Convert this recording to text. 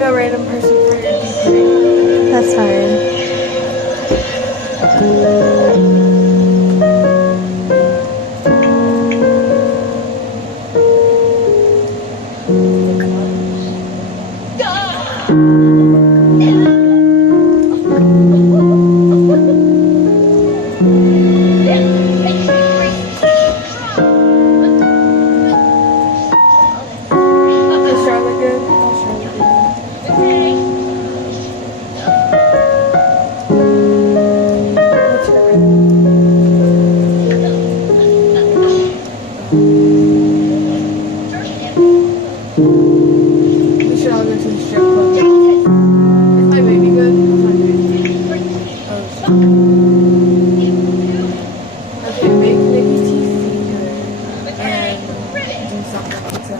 A random person for your DP. That's fine. Is Charlotte good? Oh, Charlotte good. What's her name? We should all go to the strip club. Is my baby good? How's my baby? Oh, okay, make Nikki's teeth good and do something to